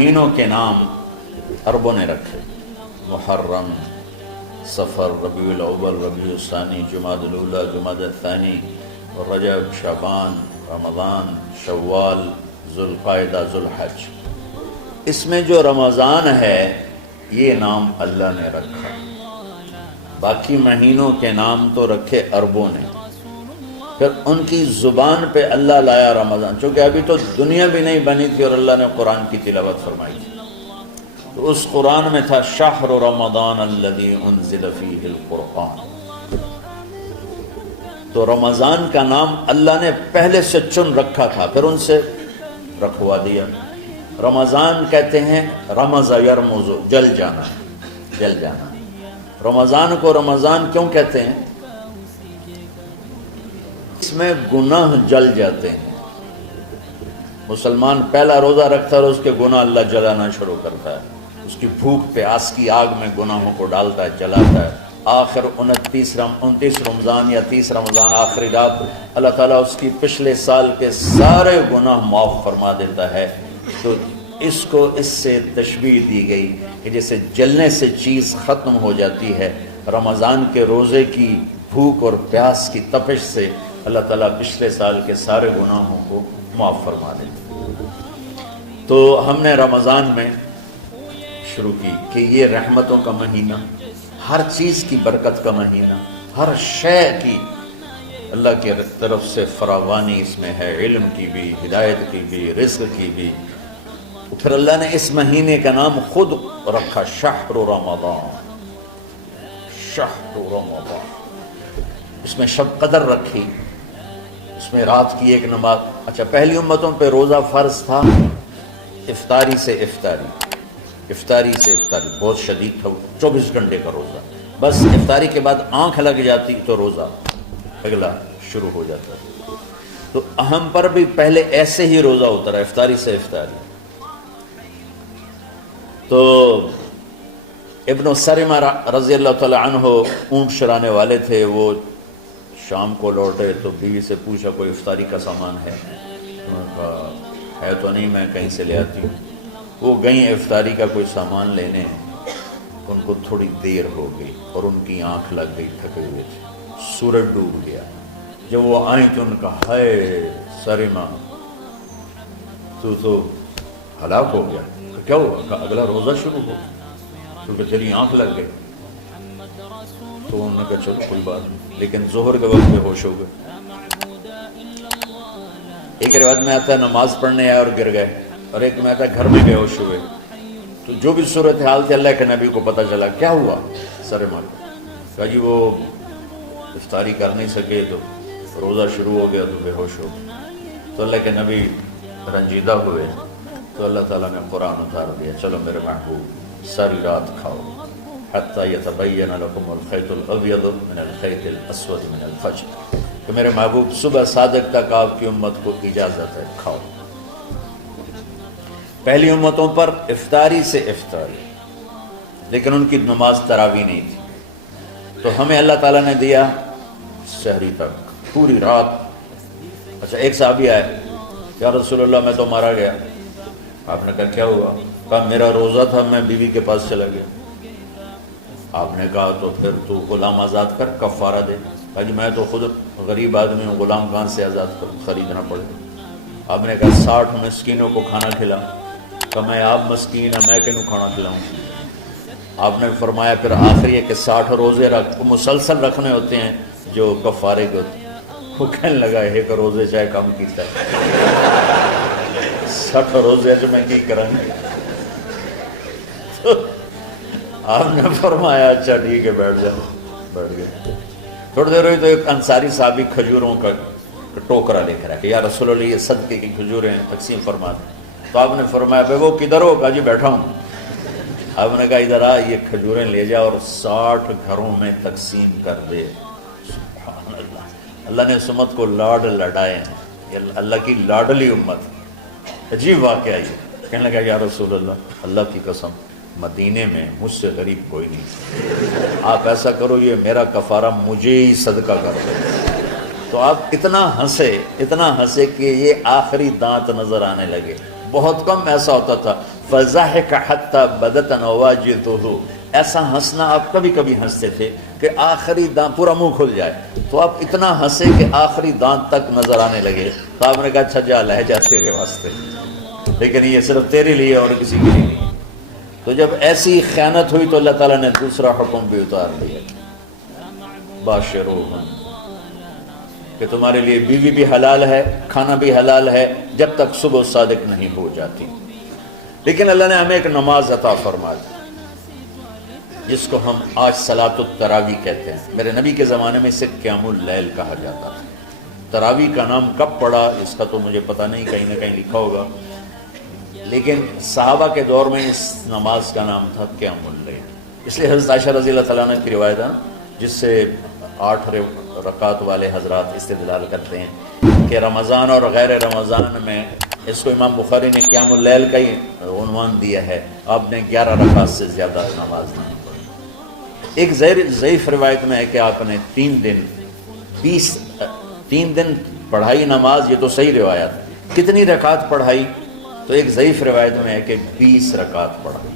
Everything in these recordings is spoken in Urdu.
مہینوں کے نام عربوں نے رکھے، محرم، صفر، ربیع الاول، ربیع الثانی، جمادی الاولی، جمادی الثانی، رجب، شعبان، رمضان، شوال، ذوالقعدہ، ذوالحج۔ اس میں جو رمضان ہے یہ نام اللہ نے رکھا، باقی مہینوں کے نام تو رکھے عربوں نے۔ پھر ان کی زبان پہ اللہ لایا رمضان، چونکہ ابھی تو دنیا بھی نہیں بنی تھی اور اللہ نے قرآن کی تلاوت فرمائی تھی، تو اس قرآن میں تھا شہر رمضان الذی انزل فیہ القرآن۔ تو رمضان کا نام اللہ نے پہلے سے چن رکھا تھا، پھر ان سے رکھوا دیا۔ رمضان کہتے ہیں رمض یرمز، جل جانا، جل جانا۔ رمضان کو رمضان کیوں کہتے ہیں؟ اس میں گناہ جل جاتے ہیں۔ مسلمان پہلا روزہ رکھتا ہے اور اس کے گناہ اللہ جلانا شروع کرتا ہے، اس کی بھوک پیاس کی آگ میں گناہوں کو ڈالتا ہے، جلاتا ہے۔ آخر 29 رمضان یا 30 رمضان آخری رات اللہ تعالیٰ اس کی پچھلے سال کے سارے گناہ معاف فرما دیتا ہے۔ تو اس کو اس سے تشبیہ دی گئی کہ جیسے جلنے سے چیز ختم ہو جاتی ہے، رمضان کے روزے کی بھوک اور پیاس کی تپش سے اللہ تعالیٰ پچھلے سال کے سارے گناہوں کو معاف فرما دیتا ہے۔ تو ہم نے رمضان میں شروع کی کہ یہ رحمتوں کا مہینہ، ہر چیز کی برکت کا مہینہ، ہر شے کی اللہ کی طرف سے فراوانی اس میں ہے، علم کی بھی، ہدایت کی بھی، رزق کی بھی۔ پھر اللہ نے اس مہینے کا نام خود رکھا شہر رمضان، شہر رمضان۔ اس میں شب قدر رکھی، اس میں رات کی ایک نماز۔ اچھا، پہلی امتوں پہ روزہ فرض تھا افطاری سے افطاری، افطاری سے افطاری، بہت شدید تھا، 24 گھنٹے کا روزہ۔ بس افطاری کے بعد آنکھ لگ جاتی تو روزہ اگلا شروع ہو جاتا۔ تو ہم پر بھی پہلے ایسے ہی روزہ ہوتا رہا، افطاری سے افطاری۔ تو ابن سرمہ رضی اللہ تعالی عنہ اونٹ چرانے والے تھے، وہ شام کو لوٹے تو بیوی سے پوچھا کوئی افطاری کا سامان ہے؟ انہوں نے کہا ہے تو نہیں، میں کہیں سے لے آتی ہوں۔ وہ گئیں افطاری کا کوئی سامان لینے، ان کو تھوڑی دیر ہو گئی اور ان کی آنکھ لگ گئی، تھکے ہوئے تھے، سورج ڈوب گیا۔ جب وہ آئیں تو ان کا ہائے سرمہ تو ہلاک ہو گیا۔ کیا ہوا؟ کہا اگلا روزہ شروع ہو، کیونکہ تیری آنکھ لگ گئی۔ تو انہوں نے کہا چلو کوئی بات نہیں، لیکن ظہر کے وقت بے ہوش ہو گئے۔ ایک روایت میں آتا ہے نماز پڑھنے آئے اور گر گئے، اور ایک میں آتا ہے گھر میں بے ہوش ہوئے۔ تو جو بھی صورتحال تھی اللہ کے نبی کو پتہ چلا۔ کیا ہوا؟ سرمہ کو کہا جی وہ افطاری کر نہیں سکے تو روزہ شروع ہو گیا تو بے ہوش ہو گئے۔ تو اللہ کے نبی رنجیدہ ہوئے، تو اللہ تعالیٰ نے قرآن اتار دیا، چلو میرے محبوب ساری رات کھاؤ حتی یتبین لکم الخیط الابیض من الخیط الاسود من الفجر، کہ میرے محبوب صبح صادق تک آپ کی امت کو اجازت ہے، کھاؤ۔ پہلی امتوں پر افطاری سے افطاری، لیکن ان کی نماز تراویح نہیں تھی، تو ہمیں اللہ تعالیٰ نے دیا سحری تک، پوری رات۔ اچھا، ایک صحابی آئے، یا رسول اللہ میں تو مارا گیا۔ آپ نے کہا کیا ہوا؟ کہا میرا روزہ تھا، میں بیوی کے پاس چلا گیا۔ آپ نے کہا تو پھر تو غلام آزاد کر، کفارہ دے۔ کہا جی میں تو خود غریب آدمی ہوں، غلام کہاں سے آزاد خریدنا پڑے۔ آپ نے کہا 60 مسکینوں کو کھانا کھلا۔ کہ میں آپ مسکین ہیں، میں کنوں کھانا کھلاؤں؟ آپ نے فرمایا پھر آخری ہے کہ 60 روزے مسلسل رکھنے ہوتے ہیں جو کفارے کے ہوتے ہیں۔ وہ کہنے لگا ایک روزے چاہے کم کیتا ہے، 60 روزے جو میں کی کریں گے۔ آپ نے فرمایا اچھا ٹھیک ہے بیٹھ جاؤ، بیٹھ گئے۔ تھوڑی دیر ہوئی تو ایک انصاری صحابی کھجوروں کا ٹوکرا لے کر آیا کہ یا رسول اللہ یہ صدقے کی کھجوریں تقسیم فرما دیں۔ تو آپ نے فرمایا بھائی وہ کدھر ہو؟ کہا جی بیٹھا ہوں۔ آپ نے کہا ادھر آ، یہ کھجوریں لے جا اور 60 گھروں میں تقسیم کر دے۔ سبحان اللہ، اللہ نے اس امت کو لاڈ لڈائے ہیں، یہ اللہ کی لاڈلی امت۔ عجیب واقعہ یہ، کہنے لگا یا رسول اللہ اللہ کی قسم مدینے میں مجھ سے غریب کوئی نہیں، آپ ایسا کرو یہ میرا کفارہ مجھے ہی صدقہ کر دو۔ تو آپ اتنا ہنسے کہ یہ آخری دانت نظر آنے لگے۔ بہت کم ایسا ہوتا تھا فضحك حتى بدت نواجذه، ایسا ہنسنا آپ کبھی کبھی ہنستے تھے کہ آخری دانت پورا منہ کھل جائے، تو آپ اتنا ہنسے کہ آخری دانت تک نظر آنے لگے، تو آپ نے کہا اچھا جا لہجہ تیرے واسطے، لیکن یہ صرف تیرے لیے اور کسی کے لیے نہیں۔ تو جب ایسی خیانت ہوئی تو اللہ تعالیٰ نے دوسرا حکم بھی اتار دیا، باشروہن، کہ تمہارے لیے بیوی بھی حلال ہے، کھانا بھی حلال ہے جب تک صبح صادق نہیں ہو جاتی۔ لیکن اللہ نے ہمیں ایک نماز عطا فرما دی جس کو ہم آج صلاۃ التراویح کہتے ہیں۔ میرے نبی کے زمانے میں اسے قیام اللیل کہا جاتا تھا۔ تراویح کا نام کب پڑا اس کا تو مجھے پتہ نہیں، کہیں نہ کہیں لکھا ہوگا، لیکن صحابہ کے دور میں اس نماز کا نام تھا قیام اللیل۔ اس لیے حضرت عائشہ رضی اللہ تعالیٰ عنہ کی روایت ہے جس سے 8 رکعت والے حضرات استدلال کرتے ہیں کہ رمضان اور غیر رمضان میں اس کو امام بخاری نے قیام اللیل کا ہی عنوان دیا ہے، آپ نے 11 رکعت سے زیادہ نماز نہیں پڑھی۔ ایک ضعیف روایت میں ہے کہ آپ نے 3 دن پڑھائی نماز، یہ تو صحیح روایت، کتنی رکعت پڑھائی؟ تو ایک ضعیف روایت میں ہے کہ 20 رکعت پڑھائی۔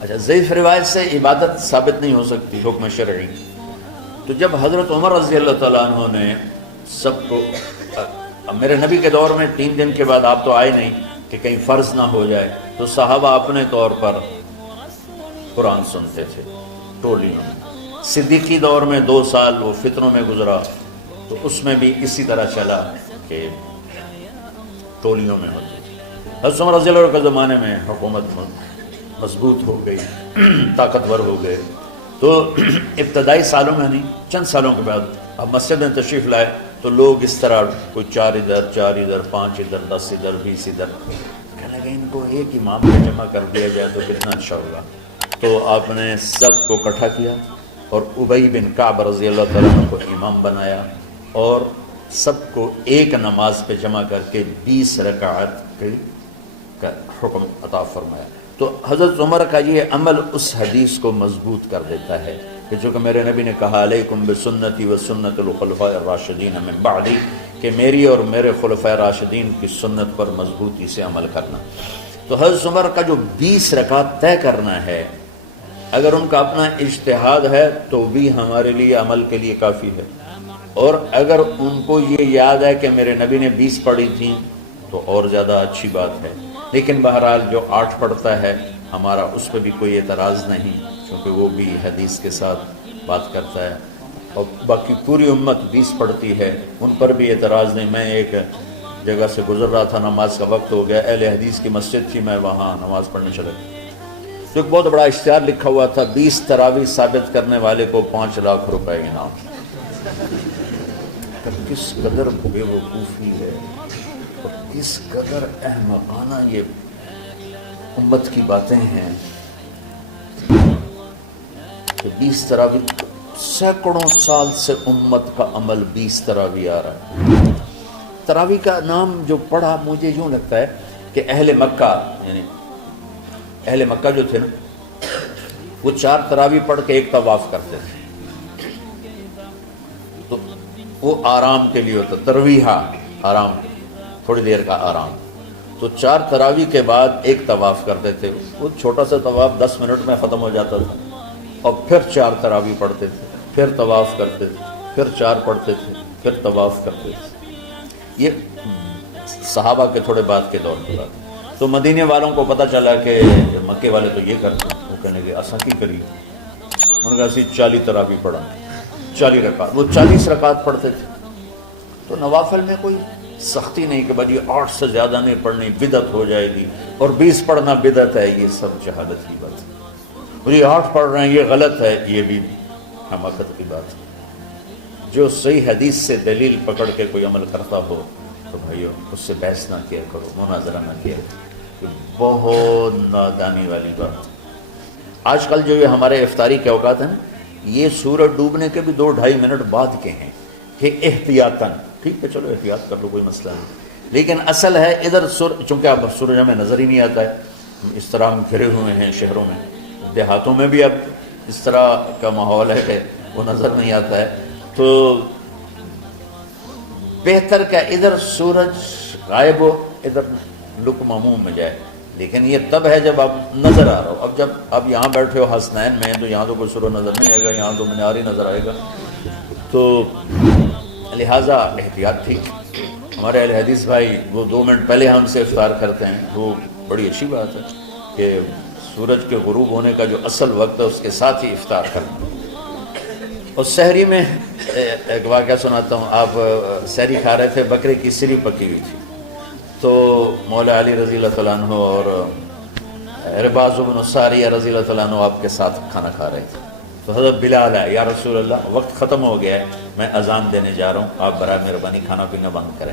اچھا، ضعیف روایت سے عبادت ثابت نہیں ہو سکتی حکم شرعی۔ تو جب حضرت عمر رضی اللہ تعالیٰ عنہ نے سب کو، میرے نبی کے دور میں 3 دن کے بعد آپ تو آئے نہیں کہ کہیں فرض نہ ہو جائے، تو صحابہ اپنے طور پر قرآن سنتے تھے ٹولیوں میں۔ صدیقی دور میں 2 سال وہ فتنوں میں گزرا، تو اس میں بھی اسی طرح چلا کہ ٹولیوں میں ہوتی تھی۔ حضرت عمر رضی اللہ عنہ کے زمانے میں حکومت مضبوط ہو گئی، طاقتور ہو گئے، تو ابتدائی سالوں میں نہیں، چند سالوں کے بعد اب مسجد میں تشریف لائے تو لوگ اس طرح کوئی 4 ادھر 4 ادھر 5 ادھر 10 ادھر 20 ادھر، کہنے لگے ان کو ایک امام پہ جمع کر دیا جائے تو کتنا اچھا ہوگا۔ تو آپ نے سب کو اکٹھا کیا اور ابی بن کعب رضی اللہ تعالیٰ عنہ کو امام بنایا اور سب کو ایک نماز پہ جمع کر کے 20 رکعت کا حکم عطا فرمایا۔ تو حضرت عمر کا یہ عمل اس حدیث کو مضبوط کر دیتا ہے کہ چونکہ میرے نبی نے کہا علیکم بسنتی و سنت الخلفاء الراشدین من بعدی، کہ میری اور میرے خلفاء راشدین کی سنت پر مضبوطی سے عمل کرنا۔ تو حضرت عمر کا جو 20 رکعت طے کرنا ہے، اگر ان کا اپنا اجتہاد ہے تو بھی ہمارے لیے عمل کے لیے کافی ہے، اور اگر ان کو یہ یاد ہے کہ میرے نبی نے 20 پڑھی تھیں تو اور زیادہ اچھی بات ہے۔ لیکن بہرحال جو 8 پڑھتا ہے ہمارا اس پہ بھی کوئی اعتراض نہیں، کیونکہ وہ بھی حدیث کے ساتھ بات کرتا ہے، اور باقی پوری امت 20 پڑھتی ہے، ان پر بھی اعتراض نہیں۔ میں ایک جگہ سے گزر رہا تھا، نماز کا وقت ہو گیا، اہل حدیث کی مسجد تھی، میں وہاں نماز پڑھنے چلا گیا، تو ایک بہت بڑا اشتہار لکھا ہوا تھا، 20 تراویح ثابت کرنے والے کو 5 لاکھ روپے انعام۔ کس قدر بے وقوفی ہے اور کس قدر احمقانہ یہ امت کی باتیں ہیں کہ 20 تراویح، سینکڑوں سال سے امت کا عمل 20 تراویح آ رہا ہے۔ تراویح کا نام جو پڑھا مجھے یوں لگتا ہے کہ اہل مکہ، یعنی اہل مکہ جو تھے نا، وہ 4 تراویح پڑھ کے ایک طواف کرتے تھے، تو وہ آرام کے لیے ہوتا، ترویحہ آرام، تھوڑی دیر کا آرام، تو 4 تراویح کے بعد ایک طواف کرتے تھے، وہ چھوٹا سا طواف 10 منٹ میں ختم ہو جاتا تھا، اور پھر 4 تراویح پڑھتے تھے، پھر طواف کرتے تھے، پھر 4 پڑھتے تھے، پھر طواف کرتے تھے۔ یہ صحابہ کے تھوڑے بعد کے دور میں بات۔ تو مدینے والوں کو پتہ چلا کہ مکے والے تو یہ کرتے ہیں، وہ کہنے لگے اساں کی کری، انہوں نے کہا اسی 40 تراویح پڑھا، 40 رکعت، وہ 40 رکعت پڑھتے تھے۔ تو نوافل میں کوئی سختی نہیں کہ بھائی 8 سے زیادہ نہیں پڑھنی، بدعت ہو جائے گی، اور 20 پڑھنا بدعت ہے، یہ سب جہالت کی بات ہے۔ اور یہ 8 پڑھ رہے ہیں یہ غلط ہے، یہ بھی حماقت کی بات ہے۔ جو صحیح حدیث سے دلیل پکڑ کے کوئی عمل کرتا ہو تو بھائیو اس سے بحث نہ کیا کرو، مناظرہ نہ کیا کرو، یہ بہت نادانی والی بات۔ آج کل جو یہ ہمارے افطاری کے اوقات ہیں، یہ سورج ڈوبنے کے بھی 2-2.5 منٹ بعد کے ہیں کہ احتیاطاً، ٹھیک ہے چلو احتیاط کر لو، کوئی مسئلہ نہیں، لیکن اصل ہے ادھر چونکہ اب سورج ہمیں نظر ہی نہیں آتا ہے، اس طرح ہم گھرے ہوئے ہیں شہروں میں، دیہاتوں میں بھی اب اس طرح کا ماحول ہے کہ وہ نظر نہیں آتا ہے، تو بہتر کہ ادھر سورج غائب ہو، ادھر لک معموم میں جائے، لیکن یہ تب ہے جب آپ نظر آ رہا ہو. اب جب آپ یہاں بیٹھے ہو حسنین میں تو یہاں تو کوئی سورج نظر نہیں آئے گا, یہاں تو مینار ہی نظر آئے گا. تو لہٰذا احتیاط تھی. ہمارے اہل حدیث بھائی وہ 2 منٹ پہلے ہم سے افطار کرتے ہیں, وہ بڑی اچھی بات ہے کہ سورج کے غروب ہونے کا جو اصل وقت ہے اس کے ساتھ ہی افطار کرنا. اور سحری میں ایک واقعہ سناتا ہوں. آپ سحری کھا رہے تھے, بکرے کی سری پکی ہوئی تھی, تو مولا علی رضی اللہ تعالیٰ عنہ اور رباز بن ساریہ رضی اللہ تعالیٰ عنہ آپ کے ساتھ کھانا کھا رہے تھے. تو حضرت بلال ہے, یا رسول اللہ وقت ختم ہو گیا ہے, میں اذان دینے جا رہا ہوں, آپ برائے مہربانی کھانا پینا بند کریں.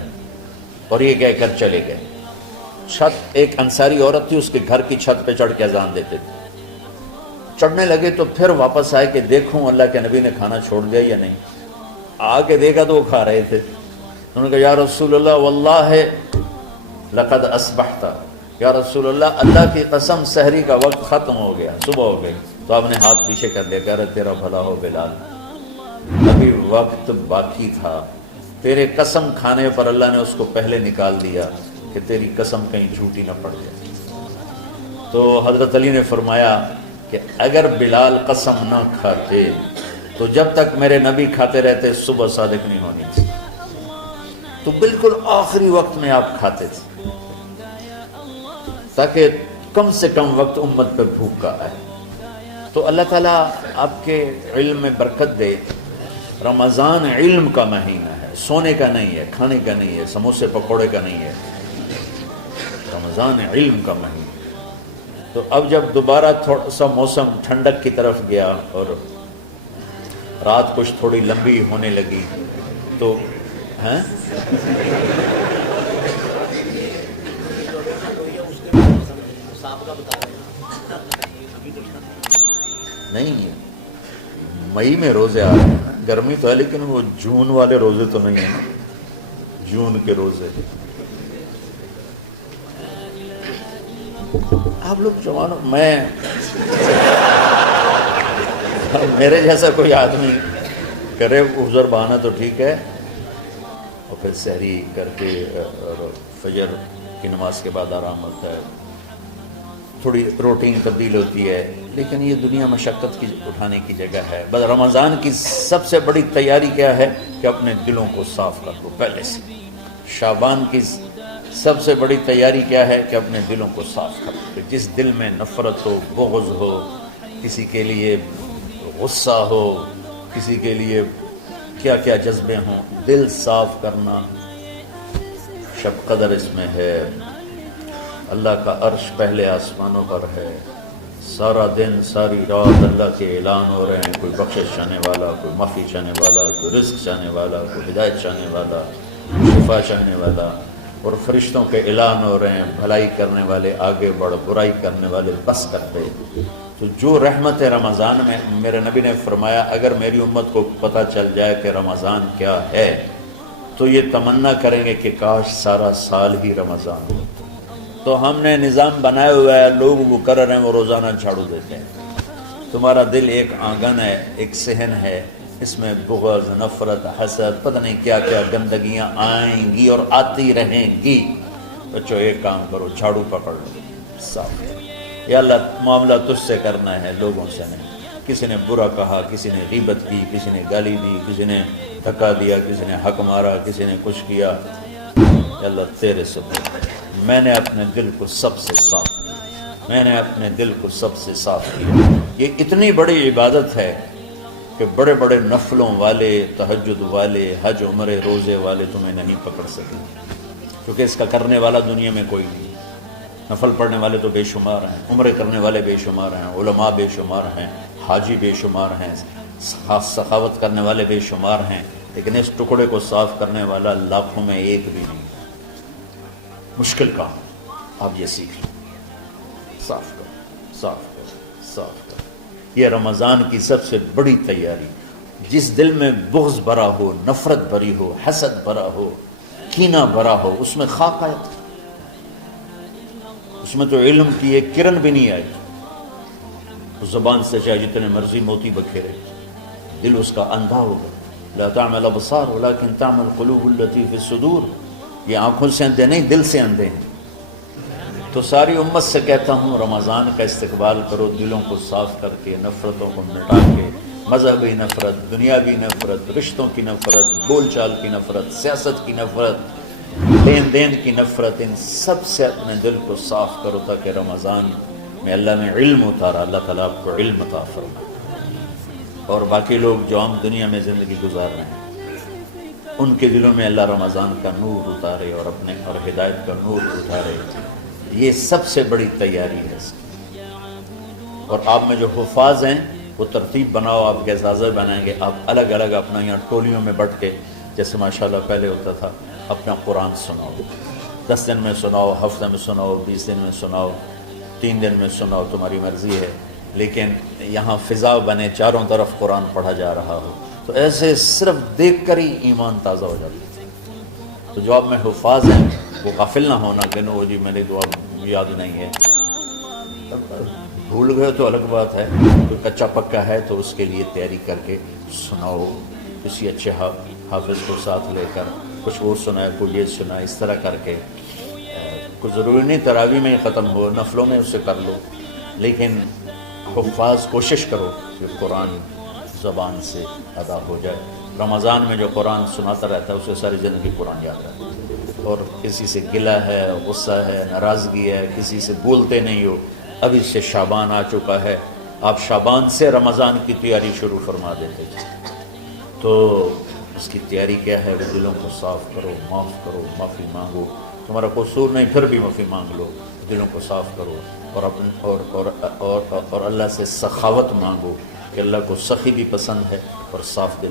اور یہ کہہ کر چلے گئے. چھت, ایک انصاری عورت تھی, اس کے گھر کی چھت پہ چڑھ کے اذان دیتے تھے. چڑھنے لگے تو پھر واپس آئے کہ دیکھوں اللہ کے نبی نے کھانا چھوڑ دیا یا نہیں. آ کے دیکھا تو وہ کھا رہے تھے. انہوں نے کہا یا رسول اللہ واللہ لقد اصبحت, یا رسول اللہ اللہ کی قسم سحری کا وقت ختم ہو گیا, صبح ہو گئی. تو آپ نے ہاتھ پیچھے کر لیا, کہہ رہے تیرا بھلا ہو بلال, ابھی وقت باقی تھا, تیرے قسم کھانے پر اللہ نے اس کو پہلے نکال دیا کہ تیری قسم کہیں جھوٹی نہ پڑ جائے. تو حضرت علی نے فرمایا کہ اگر بلال قسم نہ کھاتے تو جب تک میرے نبی کھاتے رہتے صبح صادق نہیں ہونی تھی. تو بالکل آخری وقت میں آپ کھاتے تھے تاکہ کم سے کم وقت امت پہ بھوک کا آئے. تو اللہ تعالیٰ آپ کے علم میں برکت دے. رمضان علم کا مہینہ ہے, سونے کا نہیں ہے, کھانے کا نہیں ہے, سموسے پکوڑے کا نہیں ہے. رمضان علم کا مہینہ. تو اب جب دوبارہ تھوڑا سا موسم ٹھنڈک کی طرف گیا اور رات کچھ تھوڑی لمبی ہونے لگی تو نہیں, مئی میں روزے آ رہے ہیں, گرمی تو ہے لیکن وہ جون والے روزے تو نہیں ہیں, جون کے روزے. آپ لوگ جوان, میں میرے جیسا کوئی آدمی کرے عذر بہانا تو ٹھیک ہے, اور پھر سحری کر کے اور فجر کی نماز کے بعد آرام ہوتا ہے, تھوڑی روٹین تبدیل ہوتی ہے. لیکن یہ دنیا مشقت کی اٹھانے کی جگہ ہے. بس رمضان کی سب سے بڑی تیاری کیا ہے کہ اپنے دلوں کو صاف کر دو پہلے سے. شعبان کی سب سے بڑی تیاری کیا ہے کہ اپنے دلوں کو صاف کر دو. جس دل میں نفرت ہو, بغض ہو, کسی کے لیے غصہ ہو, کسی کے لیے کیا کیا جذبے ہوں, دل صاف کرنا. شب قدر اس میں ہے, اللہ کا عرش پہلے آسمانوں پر ہے, سارا دن ساری رات اللہ کے اعلان ہو رہے ہیں, کوئی بخشش چاہنے والا, کوئی معافی چاہنے والا, کوئی رزق چاہنے والا, کوئی ہدایت چاہنے والا, شفا چاہنے والا, اور فرشتوں کے اعلان ہو رہے ہیں, بھلائی کرنے والے آگے بڑھ, برائی کرنے والے بس کرتے. تو جو رحمت ہے رمضان میں, میرے نبی نے فرمایا اگر میری امت کو پتہ چل جائے کہ رمضان کیا ہے تو یہ تمنا کریں گے کہ کاش سارا سال ہی رمضان ہو. تو ہم نے نظام بنایا ہوا ہے, لوگ وہ کر رہے ہیں, وہ روزانہ جھاڑو دیتے ہیں. تمہارا دل ایک آنگن ہے, ایک صحن ہے, اس میں بغض, نفرت, حسد, پتہ نہیں کیا کیا گندگیاں آئیں گی اور آتی رہیں گی. بچوں ایک کام کرو, جھاڑو پکڑ لو, صاف. یا اللہ معاملہ تجھ سے کرنا ہے, لوگوں سے نہیں. کسی نے برا کہا, کسی نے غیبت کی, کسی نے گالی دی, کسی نے دھکا دیا, کسی نے حق مارا, کسی نے کچھ کیا. یا اللہ تیرے سبب میں نے اپنے دل کو سب سے صاف کیا, میں نے اپنے دل کو سب سے صاف کیا. یہ اتنی بڑی عبادت ہے کہ بڑے بڑے نفلوں والے, تہجد والے, حج عمرے روزے والے تمہیں نہیں پکڑ سکے, کیونکہ اس کا کرنے والا دنیا میں کوئی نہیں. نفل پڑھنے والے تو بے شمار ہیں, عمرے کرنے والے بے شمار ہیں, علماء بے شمار ہیں, حاجی بے شمار ہیں, سخاوت کرنے والے بے شمار ہیں, لیکن اس ٹکڑے کو صاف کرنے والا لاکھوں میں ایک بھی نہیں. مشکل کام, آپ یہ سیکھ لیں, صاف کرو, صاف کرو, صاف کرو. یہ رمضان کی سب سے بڑی تیاری. جس دل میں بغض بھرا ہو, نفرت بھری ہو, حسد بھرا ہو, کینہ بھرا ہو, اس میں خاک آئے, اس میں تو علم کی ایک کرن بھی نہیں آئی. اس زبان سے چاہے جتنے مرضی موتی بکھیرے, دل اس کا اندھا ہوگا. لا تعمل ابصار ولكن تعمل قلوب التي في الصدور. یہ آنکھوں سے اندھے نہیں, دل سے اندھے ہیں. تو ساری امت سے کہتا ہوں رمضان کا استقبال کرو، دلوں کو صاف کر کے، نفرتوں کو مٹا کے، مذہبی نفرت، دنیاوی نفرت، رشتوں کی نفرت، بول چال کی نفرت، سیاست کی نفرت، لین دین کی نفرت، ان سب سے اپنے دل کو صاف کرو تاکہ رمضان میں اللہ نے علم اتارا، اللہ تعالیٰ آپ کو علم عطا فرمائے، اور باقی لوگ جو عام دنیا میں زندگی گزار رہے ہیں ان کے دلوں میں اللہ رمضان کا نور اتارے اور اپنے اور ہدایت کا نور اتارے۔ یہ سب سے بڑی تیاری ہے اس کی۔ اور آپ میں جو حفاظ ہیں وہ ترتیب بناؤ، آپ کے اعزازے بنائیں گے، آپ الگ الگ اپنا یہاں ٹولیوں میں بٹ کے، جیسے ماشاءاللہ پہلے ہوتا تھا، اپنا قرآن سناؤ، 10 دن میں سناؤ، ہفتہ میں سناؤ، 20 دن میں سناؤ، 3 دن میں سناؤ، تمہاری مرضی ہے، لیکن یہاں فضا بنے چاروں طرف قرآن پڑھا جا رہا ہو، تو ایسے صرف دیکھ کر ہی ایمان تازہ ہو جاتا ہے۔ تو جو آپ میں حفاظ ہیں وہ غافل نہ ہونا کہ نو جی میں نے دعا یاد نہیں ہے، بھول گئے تو الگ بات ہے، کوئی کچا پکا ہے تو اس کے لیے تیاری کر کے سناؤ، کسی اچھے حافظ کو ساتھ لے کر، کچھ وہ سنائے، کوئی یہ سنائے، اس طرح کر کے، کوئی ضروری نہیں تراویح میں ختم ہو، نفلوں میں اسے کر لو، لیکن حفاظ کوشش کرو کہ قرآن زبان سے ادا ہو جائے۔ رمضان میں جو قرآن سناتا رہتا ہے اسے ساری زندگی قرآن یاد رہتا ہے، اور کسی سے گلہ ہے، غصہ ہے، ناراضگی ہے، کسی سے بولتے نہیں ہو، ابھی سے شعبان آ چکا ہے، آپ شعبان سے رمضان کی تیاری شروع فرما دیتے تھے، تو اس کی تیاری کیا ہے؟ وہ دلوں کو صاف کرو، معاف کرو، معافی مانگو، تمہارا قصور نہیں پھر بھی معافی مانگ لو، دلوں کو صاف کرو، اور اللہ سے سخاوت مانگو کہ اللہ کو سخی بھی پسند ہے اور صاف دل